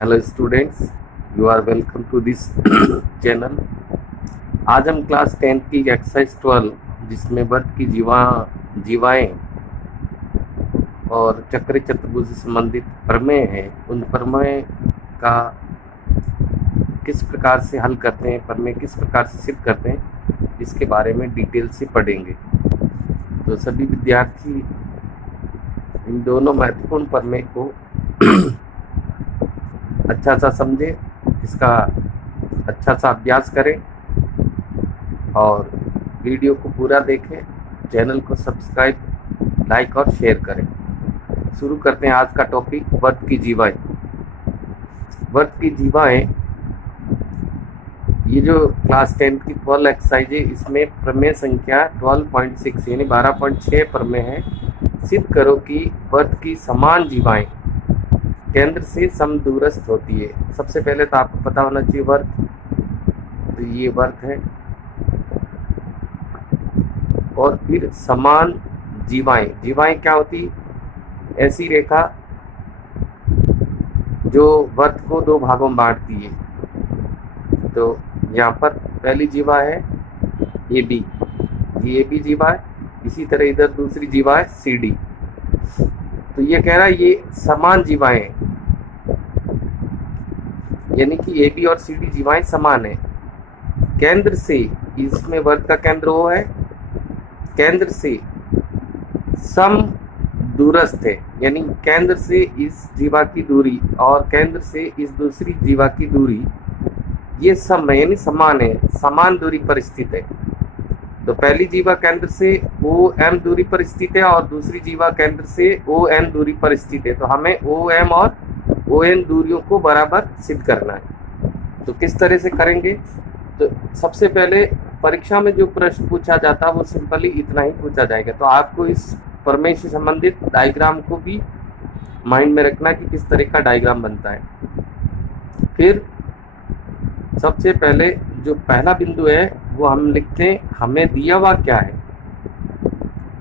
Hello students, you are welcome to this channel. आज हम class 10 की एक्सरसाइज 12 जिसमें वर्ग की जीवाएं और चक्र चतुर्भुज से संबंधित प्रमेय हैं, उन प्रमेय का किस प्रकार से हल करते हैं, प्रमेय किस प्रकार से सिद्ध करते हैं, इसके बारे में डिटेल से पढ़ेंगे। तो सभी विद्यार्थी इन दोनों महत्वपूर्ण प्रमेय को अच्छा सा समझे, इसका अच्छा सा अभ्यास करें और वीडियो को पूरा देखें, चैनल को सब्सक्राइब, लाइक और शेयर करें। शुरू करते हैं आज का टॉपिक, वर्ग की जीवाएं। वर्ग की जीवाएं, ये जो क्लास 10 की 12 एक्सरसाइज है, इसमें प्रमेय संख्या 12.6 यानी 12.6 प्रमेय है। सिद्ध करो कि वर्ग की समान जीवाएं केंद्र से समदूरस्थ होती है। सबसे पहले तो आपको पता होना चाहिए वर्ग, तो ये वर्ग है, और फिर समान जीवाएं। जीवाएं क्या होती? ऐसी रेखा जो वर्ग को दो भागों में बांटती है। तो यहाँ पर पहली जीवा है ए बी, ये ए बी जीवा है। इसी तरह इधर दूसरी जीवा है सी डी। तो ये कह रहा है ये समान जीवाएं हैं, यानी कि ए बी और सी डी जीवाएं समान है। केंद्र से, इसमें वर्ग का केंद्र वो है, केंद्र से सम दूरस्थ है, यानी केंद्र से इस जीवा की दूरी और केंद्र से इस दूसरी जीवा की दूरी ये सम है, यानी समान है, समान दूरी पर स्थित है। तो पहली जीवा केंद्र से ओ एम दूरी पर स्थित है और दूसरी जीवा केंद्र से ओ एन दूरी पर स्थित है। तो हमें ओ एम और ओ एन दूरियों को बराबर सिद्ध करना है। तो किस तरह से करेंगे? तो सबसे पहले परीक्षा में जो प्रश्न पूछा जाता है वो सिंपली इतना ही पूछा जाएगा। तो आपको इस प्रमेय से संबंधित डायग्राम को भी माइंड में रखना कि किस तरह का डायग्राम बनता है। फिर सबसे पहले जो पहला बिंदु है वो हम लिखते हैं, हमें दिया हुआ क्या है।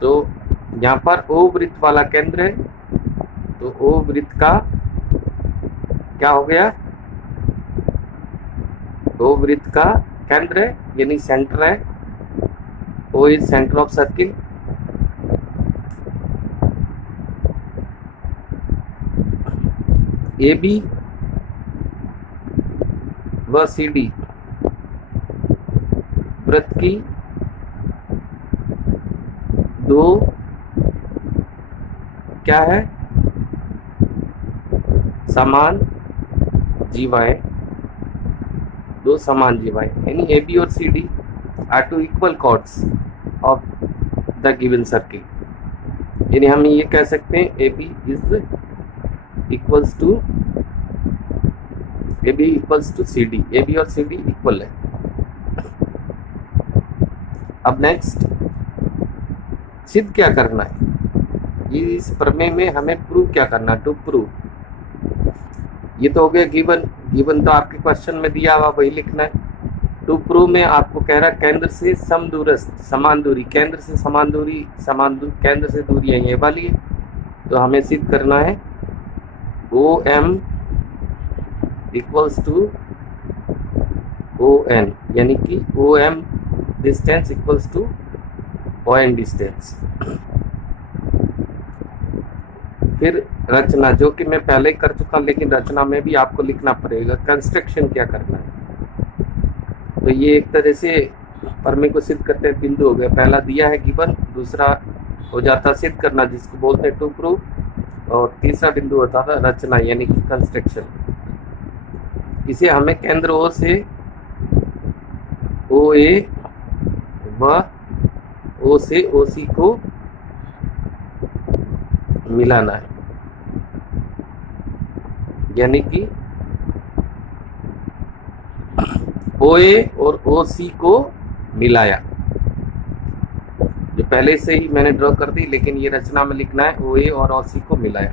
तो यहाँ पर ओ वृत्त वाला केंद्र है, तो ओ वृत्त का क्या हो गया? ओ वृत्त का केंद्र है, यानी सेंटर है। O is centre of circle. A B व सी डी वृत्त की दो क्या है? समान जीवाएं, दो समान जीवाएं, यानी ए बी और C D are two equal chords of the given circle. यानी हम ये कह सकते हैं A B is equals to A B equals to C D, A B और सी डी इक्वल है। अब नेक्स्ट सिद्ध क्या करना है, इस प्रमेय में हमें प्रूव क्या करना है। टू प्रूव, ये तो हो गया गिवन। गिवन तो आपके क्वेश्चन में दिया हुआ वही लिखना है। टू प्रूव में आपको कह रहा है केंद्र से समदूरस्थ, समान दूरी, केंद्र से समान दूरी, केंद्र से दूरी है ये वाली है। तो हमें सिद्ध करना है O M equals to O N, यानी कि O M distance equals to O N distance. फिर रचना, जो कि मैं पहले ही कर चुका, लेकिन रचना में भी आपको लिखना पड़ेगा कंस्ट्रक्शन क्या करना है। तो ये एक तरह से प्रमेय को सिद्ध करते हैं बिंदु हो गया। पहला दिया है गिवन, दूसरा हो जाता सिद्ध करना जिसको बोलते हैं टू प्रूव, और तीसरा बिंदु होता था रचना, यानी कि कंस्ट्रक्शन। इसे हमें केंद्र ओ से ओ ए व ओ से ओ सी को मिलाना है, यानी कि ओ ए और ओ सी को मिलाया। जो पहले से ही मैंने ड्रॉ कर दी, लेकिन ये रचना में लिखना है ओ ए और ओ सी को मिलाया।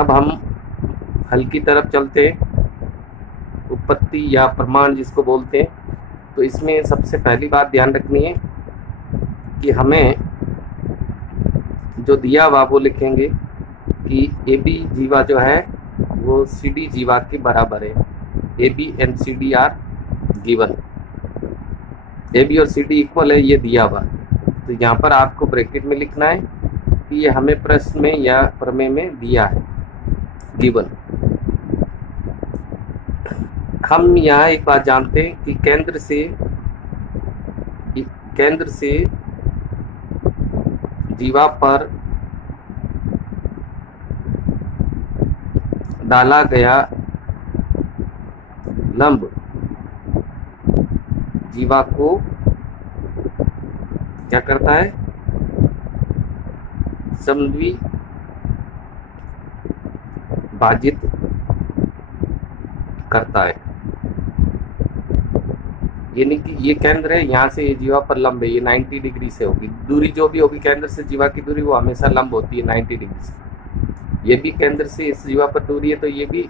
अब हम हल की तरफ चलते हैं, उत्पत्ति या प्रमाण जिसको बोलते हैं। तो इसमें सबसे पहली बात ध्यान रखनी है कि हमें जो दिया हुआ वो लिखेंगे कि ए बी जीवा जो है वो सी डी जीवा के बराबर है। A B and C D are given, A B और सी डी इक्वल है, ये दिया हुआ। तो यहाँ पर आपको ब्रैकेट में लिखना है कि ये हमें प्रश्न में या प्रमेय में दिया है, गिवन। हम यहाँ एक बात जानते हैं कि केंद्र से जीवा पर डाला गया लंब जीवा को क्या करता है, समद्विभाजित करता है। यानी कि ये केंद्र है, यहाँ से ये जीवा पर लंब है, ये 90 डिग्री से होगी। दूरी जो भी होगी केंद्र से जीवा की दूरी वो हमेशा लंब होती है 90 डिग्री से। ये भी केंद्र से इस जीवा पर दूरी है तो ये भी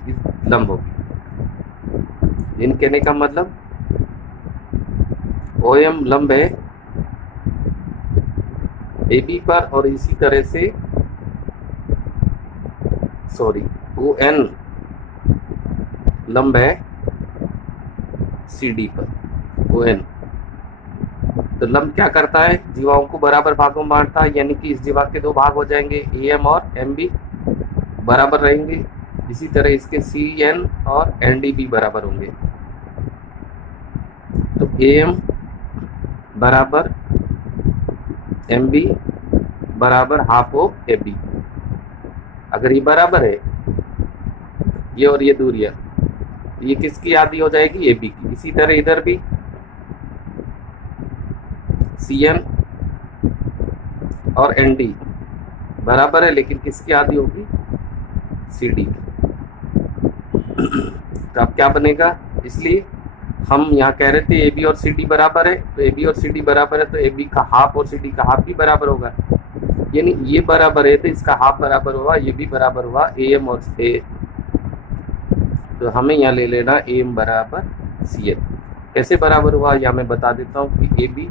लंब होगी। इन कहने का मतलब OM लंब है AB पर, और इसी तरह से ON लंब है CD पर, ON। तो लंब क्या करता है, जीवाओं को बराबर भागों में बांटता है, यानी कि इस जीवा के दो भाग हो जाएंगे, AM और MB बराबर रहेंगे। इसी तरह इसके CN और ND भी बराबर होंगे। तो AM बराबर MB बराबर हाफ ऑफ AB। अगर ये बराबर है, ये और ये दूरियां, ये किसकी आधी हो जाएगी, AB की। इसी तरह इधर भी CN और ND बराबर है, लेकिन किसकी आधी होगी, CD की। तो अब क्या बनेगा, इसलिए हम यहाँ कह रहे थे AB और CD बराबर है, तो AB और CD बराबर है तो AB का हाफ और CD का हाफ भी बराबर होगा। यानी ये बराबर है तो इसका हाफ बराबर हुआ, ये भी बराबर हुआ AM और A। तो हमें यहाँ ले लेना AM बराबर CN। कैसे बराबर हुआ यहाँ मैं बता देता हूँ कि AB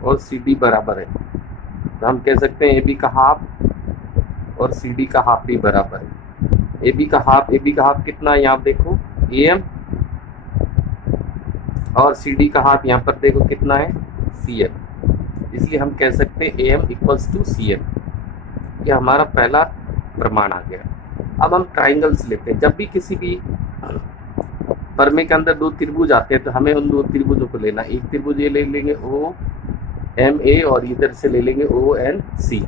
और CD बराबर है, तो हम कह सकते हैं AB का हाफ और CD का हाफ भी बराबर है। AB का हाफ कितना है, यहाँ देखो AM, और CD का हाफ यहाँ पर देखो कितना है, CN। इसलिए हम कह सकते हैं AM इक्वल्स टू CN। ये हमारा पहला प्रमाण आ गया। अब हम ट्राइंगल्स लेते हैं। जब भी किसी भी प्रमेय के अंदर दो त्रिभुज आते हैं तो हमें उन दो त्रिभुजों को लेना। एक त्रिभुज ये ले लेंगे OMA और इधर से ले लेंगे ONC।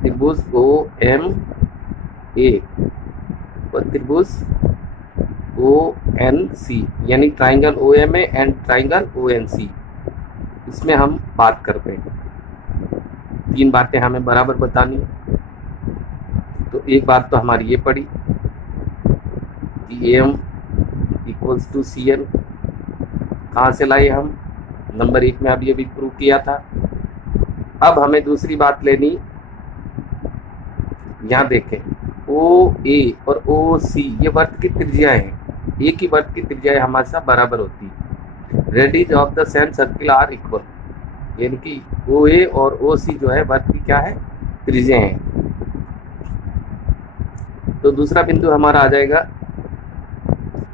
त्रिभुज OMA और त्रिभुज ONC, यानी triangle OMA and triangle ONC। इसमें हम बात करते हैं, तीन बातें हमें बराबर बतानी है। तो एक बात तो हमारी ये पड़ी कि AM इक्वल्स टू CN। कहाँ से लाए हम, नंबर 1 में अभी प्रूव किया था। अब हमें दूसरी बात लेनी, यहाँ देखें OA और OC ये वृत्त की त्रिज्याएं हैं। एक ही वृत्त की त्रिज्याएं हमारे साथ बराबर होती है। Radius of the same circle are equal, यानी कि OA और OC जो है वृत्त की क्या है, त्रिज्याएं हैं। तो दूसरा बिंदु हमारा आ जाएगा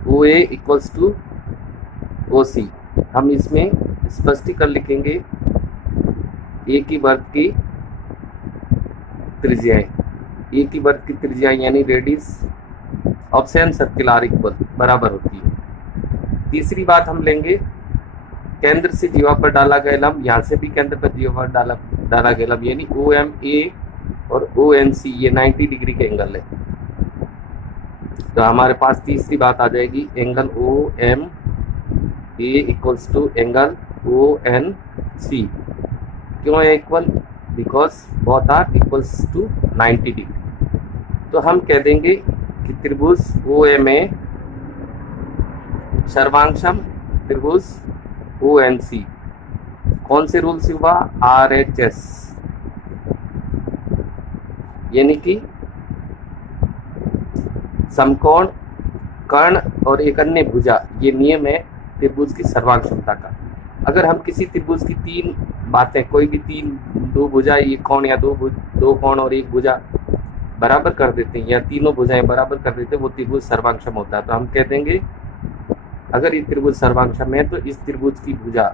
OA इक्वल्स टू OC। हम इसमें स्पष्टीकरण लिखेंगे, एक ही वृत्त की त्रिज्याएं, एक ही वृत्त की त्रिज्याएं यानी radius of same circle are equal बराबर होती है। तीसरी बात हम लेंगे, केंद्र से जीवा पर डाला गया लंब, यहाँ से भी केंद्र पर जीवा पर डाला गया लंब, यानी OMA और ONC ये 90 डिग्री के एंगल है। तो हमारे पास तीसरी बात आ जाएगी, angle OMA equals to angle ONC। क्यों है equal, because both are equals to 90 degree. तो हम कह देंगे कि त्रिभुज OMA सर्वांशम त्रिभुज ONC कौन से रूल से हुआ, RHS, यानी कि समकोण कर्ण और एक अन्य भुजा, ये नियम है त्रिभुज की सर्वांग क्षमता का। अगर हम किसी त्रिभुज की 3 बातें, कोई भी दो भुजा, एक कोण या दो कोण और एक भुजा बराबर कर देते हैं या तीनों भुजाएं बराबर कर देते हैं, वो त्रिभुज सर्वांगसम होता है। तो हम कह देंगे अगर ये त्रिभुज सर्वांगसम है तो इस त्रिभुज की भुजा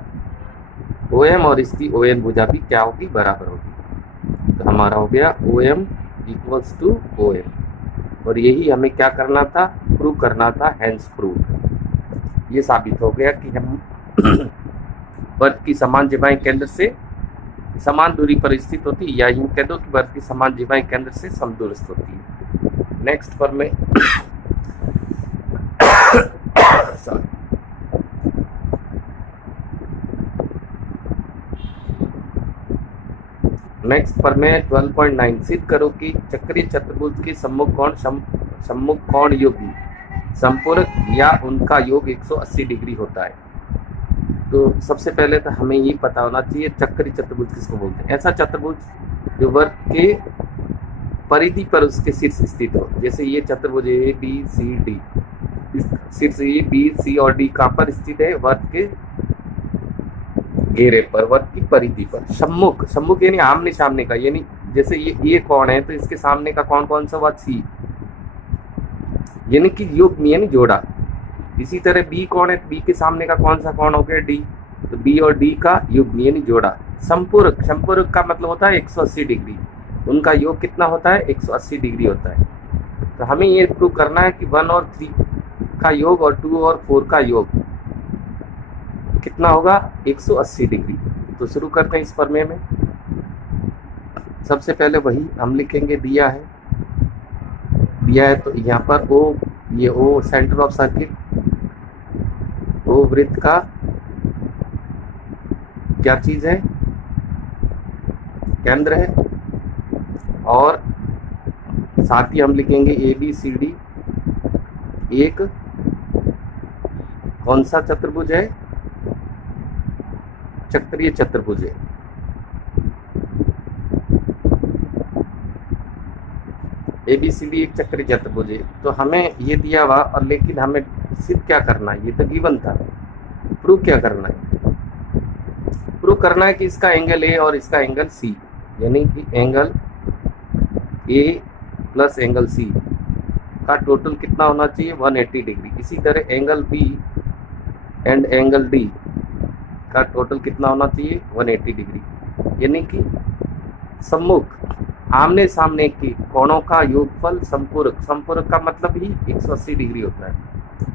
OM और इसकी ON भुजा भी क्या होगी, बराबर होगी। तो हमारा हो गया OM इक्वल्स टू OM, और यही हमें क्या करना था, प्रूव करना था, हैंस प्रूव। ये साबित हो गया कि हम वर्ग की समान जिवाएं केंद्र से समान दूरी पर स्थित होती है, या यूं कह दो कि वर्ग की समान जिवाएं केंद्र से समदूरस्थ होती है। नेक्स्ट पर मैं नेक्स्ट पर मैं 12.9 सिद्ध करो कि चक्रीय चतुर्भुज के सम्मुख कोण युग्म संपूरक या उनका योग 180 डिग्री होता है। तो सबसे पहले तो हमें ये पता होना चाहिए चक्रीय चतुर्भुज किसको बोलते हैं। ऐसा चतुर्भुज जो वर्ग के परिधि पर उसके शीर्ष स्थित हो। जैसे ये चतुर्भुज ABCD, शीर्ष ABC और D कहाँ पर स्थित है, वर्ग के घेरे पर, वर्ग की परिधि पर। सम्मुख यानी आमने सामने का, यानी जैसे ये A कोण है तो इसके सामने का कोण कौन सा हुआ, C, यानी कि युग्म यानी जोड़ा। इसी तरह B कोण है तो B के सामने का कौन सा कोण हो गया, D, तो B और D का युग्म यानी जोड़ा। संपूरक का मतलब होता है 180 डिग्री, उनका योग कितना होता है, 180 डिग्री होता है। तो हमें ये प्रूव करना है कि 1 और 3 का योग और 2 और 4 का योग कितना होगा, 180 डिग्री। तो शुरू करते हैं इस प्रमेय में। सबसे पहले वही हम लिखेंगे, दिया है तो यहाँ पर ये O centre of circuit, O वृत्त का क्या चीज है, केंद्र है। और साथ ही हम लिखेंगे ABCD एक कौन सा चतुर्भुज है, चक्रीय चतुर्भुज है। ABCD एक चक्रीय चतुर्भुज है। तो हमें ये दिया हुआ, और लेकिन हमें सिद्ध क्या करना है, ये तो गिवन था, प्रूव क्या करना है, प्रूव करना है कि इसका एंगल A और इसका एंगल C, यानी कि angle A plus angle C का टोटल कितना होना चाहिए, 180 डिग्री। इसी तरह angle B and angle D का टोटल कितना होना चाहिए, 180 डिग्री। यानी कि सम्मुख आमने सामने के कोणों का योगफल संपूरक का मतलब ही 180 डिग्री होता है।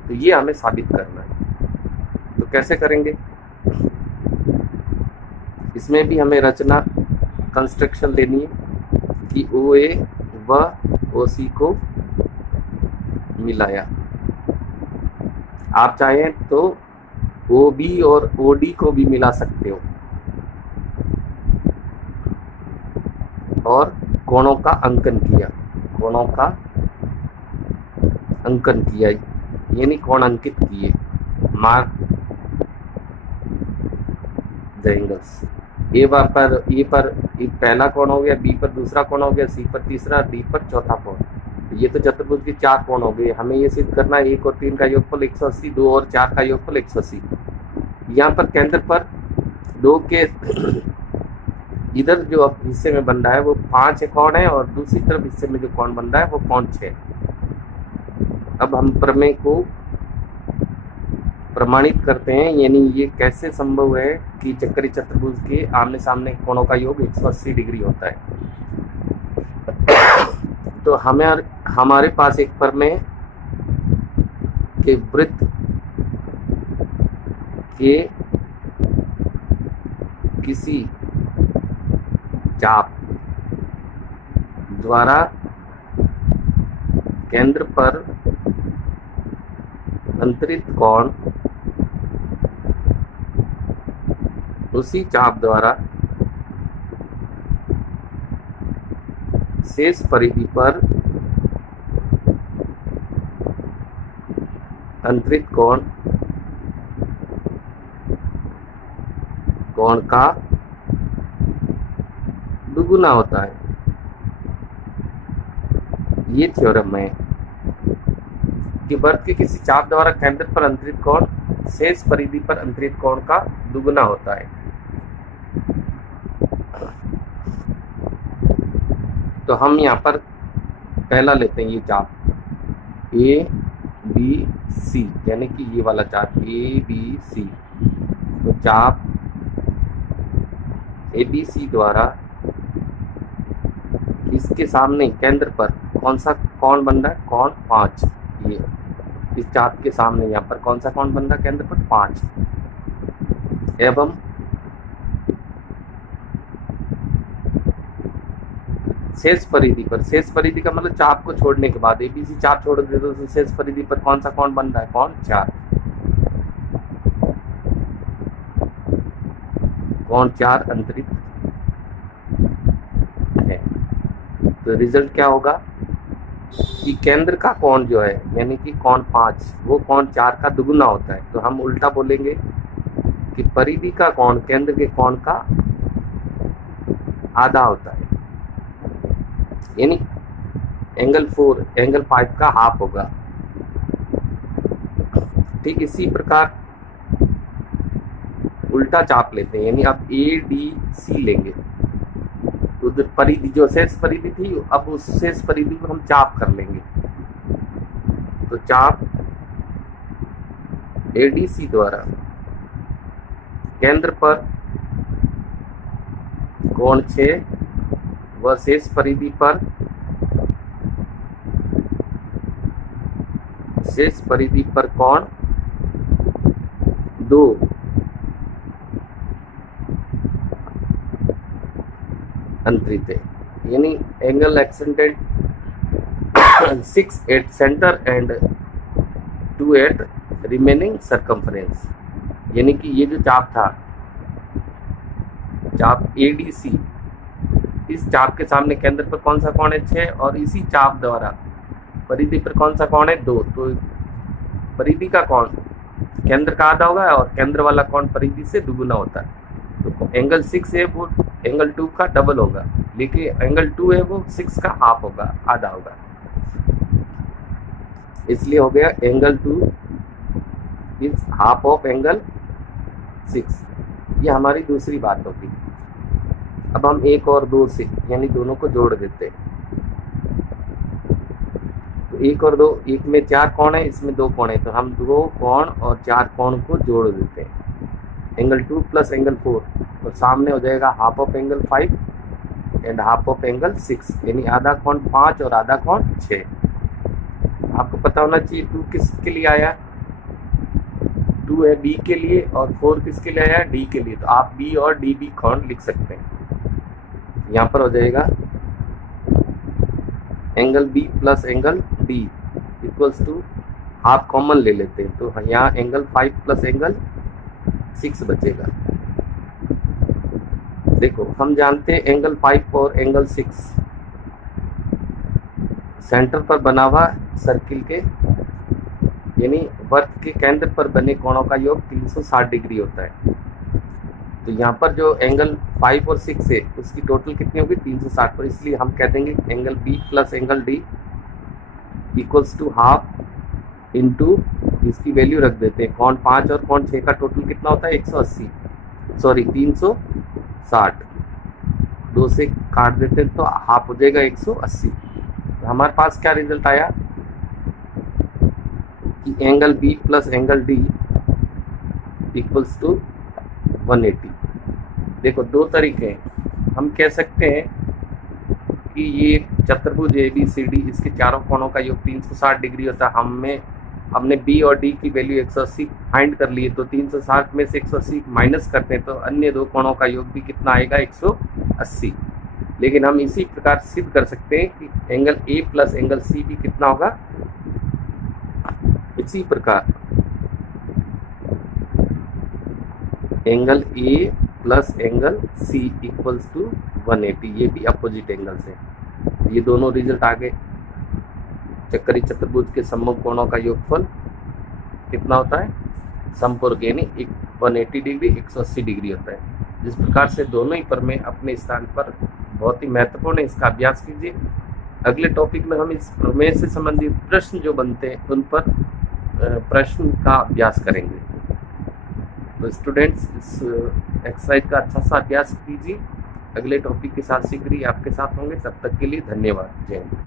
तो ये हमें साबित करना है। तो कैसे करेंगे, इसमें भी हमें रचना कंस्ट्रक्शन लेनी है कि OA व OC को मिलाया। आप चाहें तो OB और OD को भी मिला सकते हो, और कोणों का अंकन किया, यानी कोण अंकित किए, मार्क द एंगल्स। ए पर पहला कोण हो गया, B पर दूसरा कोण हो गया, C पर तीसरा, D पर चौथा कोण। ये तो चतुर्भुज के 4 कोण हो गए। हमें ये सिद्ध करना है 1 और 3 का योगफल 180, 2 और 4 का योगफल 180। यहाँ पर केंद्र पर 2 के इधर जो अब हिस्से में बन रहा है वो 5 कोण है, और दूसरी तरफ हिस्से में जो कोण बन रहा है वो कोण 6। अब हम प्रमेय को प्रमाणित करते हैं, यानी ये कैसे संभव है कि चक्रीय चतुर्भुज के आमने सामने कोणों का योग 180 डिग्री होता है। तो हमारे पास एक प्रमेय के वृत्त के किसी चाप द्वारा केंद्र पर अंतरित कोण उसी चाप द्वारा शेष परिधि पर अंतरित कोण का दुगुना होता है। ये थ्योरम है कि वर्ग के किसी चाप द्वारा केंद्र पर अंतरित कोण शेष परिधि पर अंतरित कोण का दुगुना होता है। तो हम यहाँ पर पहला लेते हैं ये चाप ए बी सी, यानी कि ये वाला चाप ए बी सी। तो चाप ए बी सी द्वारा इसके सामने केंद्र पर कौन सा कोण बन रहा है, कोण 5। ये इस चाप के सामने यहाँ पर कौन सा कोण बन रहा है, केंद्र पर 5। एवं शेष परिधि पर, शेष परिधि का मतलब चाप को छोड़ने के बाद, एबीसी चाप छोड़ दे तो शेष परिधि पर कौन सा कोण बन रहा है, कोण 4। कोण 4 अंतरित है। तो रिजल्ट क्या होगा कि केंद्र का कोण जो है यानी कि कोण 5 वो कोण 4 का दुगुना होता है। तो हम उल्टा बोलेंगे कि परिधि का कोण केंद्र के कोण का आधा होता है, यानी एंगल 4 एंगल 5 का हाफ होगा। ठीक इसी प्रकार उल्टा चाप लेते हैं, यानी अब ए डी सी लेंगे। उधर परिधि जो शेष परिधि थी, अब उस शेष परिधि को हम चाप कर लेंगे। तो चाप एडीसी द्वारा केंद्र पर कोण 6 व शेष परिधि पर कोण 2 अंतरित है, यानी angle extended 6 at center and 2 at remaining circumference. यानी कि ये जो चाप था, चाप एडीसी, इस चाप के सामने केंद्र पर कौन सा कोण है 6 और इसी चाप द्वारा परिधि पर कौन सा कोण है 2। तो परिधि का कोण केंद्र का आधा होगा और केंद्र वाला कोण परिधि से दुगुना होता है। तो एंगल 6 है वो एंगल 2 का डबल होगा, लेकिन एंगल 2 है वो 6 का हाफ होगा, आधा होगा। इसलिए हो गया angle 2 is half of angle 6। ये हमारी दूसरी बात होगी। अब हम 1 और 2 से यानी दोनों को जोड़ देते हैं। तो 1 और 2, 1 में 4 कोण है, इसमें 2 कोण है, तो हम 2 कोण और 4 कोण को जोड़ देते हैं। एंगल 2 प्लस एंगल 4, और सामने हो जाएगा half of angle 5 and half of angle 6, यानी आधा कोण 5 और आधा कोण 6। आपको पता होना चाहिए 2 किसके लिए आया, 2 है बी के लिए और 4 किसके लिए आया, डी के लिए। तो आप बी और डी बी कोण लिख सकते हैं। यहाँ पर हो जाएगा angle B plus angle D equals to half common ले लेते हैं। तो यहाँ एंगल 5 प्लस एंगल 6 बचेगा। देखो हम जानते हैं एंगल 5 और एंगल 6 सेंटर पर बना हुआ सर्किल के यानी वर्ग के केंद्र पर बने कोणों का योग 360 डिग्री होता है। तो यहाँ पर जो एंगल 5 और 6 है उसकी टोटल कितनी होगी 360 पर, इसलिए हम कह देंगे angle B plus angle D equals to half into इसकी वैल्यू रख देते हैं। कोण 5 और कोण 6 का टोटल कितना होता है 180, सॉरी 360, 2 से काट देते हैं तो हाफ हो जाएगा 180। तो हमारे पास क्या रिजल्ट आया कि angle B plus angle D equals to 180। देखो 2 तरीके हैं। हम कह सकते हैं कि ये चतुर्भुज ए बी सी डी, इसके चारों कोणों का योग 360 डिग्री होता है। हमने बी और डी की वैल्यू 180 फाइंड कर ली है, तो 360 में से 180 माइनस करते हैं तो अन्य 2 कोणों का योग भी कितना आएगा 180। लेकिन हम इसी प्रकार सिद्ध कर सकते हैं कि angle A plus angle C भी कितना होगा, इसी प्रकार angle A plus angle C equals to 180, ये भी अपोजिट एंगल्स है। ये दोनों रिजल्ट आ गए। चक्करी चतुर्भुज के सम्मुख कोणों का योगफल कितना होता है, समपूरक यानी 180 डिग्री 180 डिग्री होता है। जिस प्रकार से दोनों ही प्रमेय अपने स्थान पर बहुत ही महत्वपूर्ण है, इसका अभ्यास कीजिए। अगले टॉपिक में हम इस प्रमेय से संबंधित प्रश्न जो बनते हैं उन पर प्रश्न का अभ्यास करेंगे। तो स्टूडेंट्स इस एक्सरसाइज का अच्छा सा अभ्यास कीजिए अगले टॉपिक के साथ शीघ्र ही आपके साथ होंगे। तब तक के लिए धन्यवाद। जय हिंद।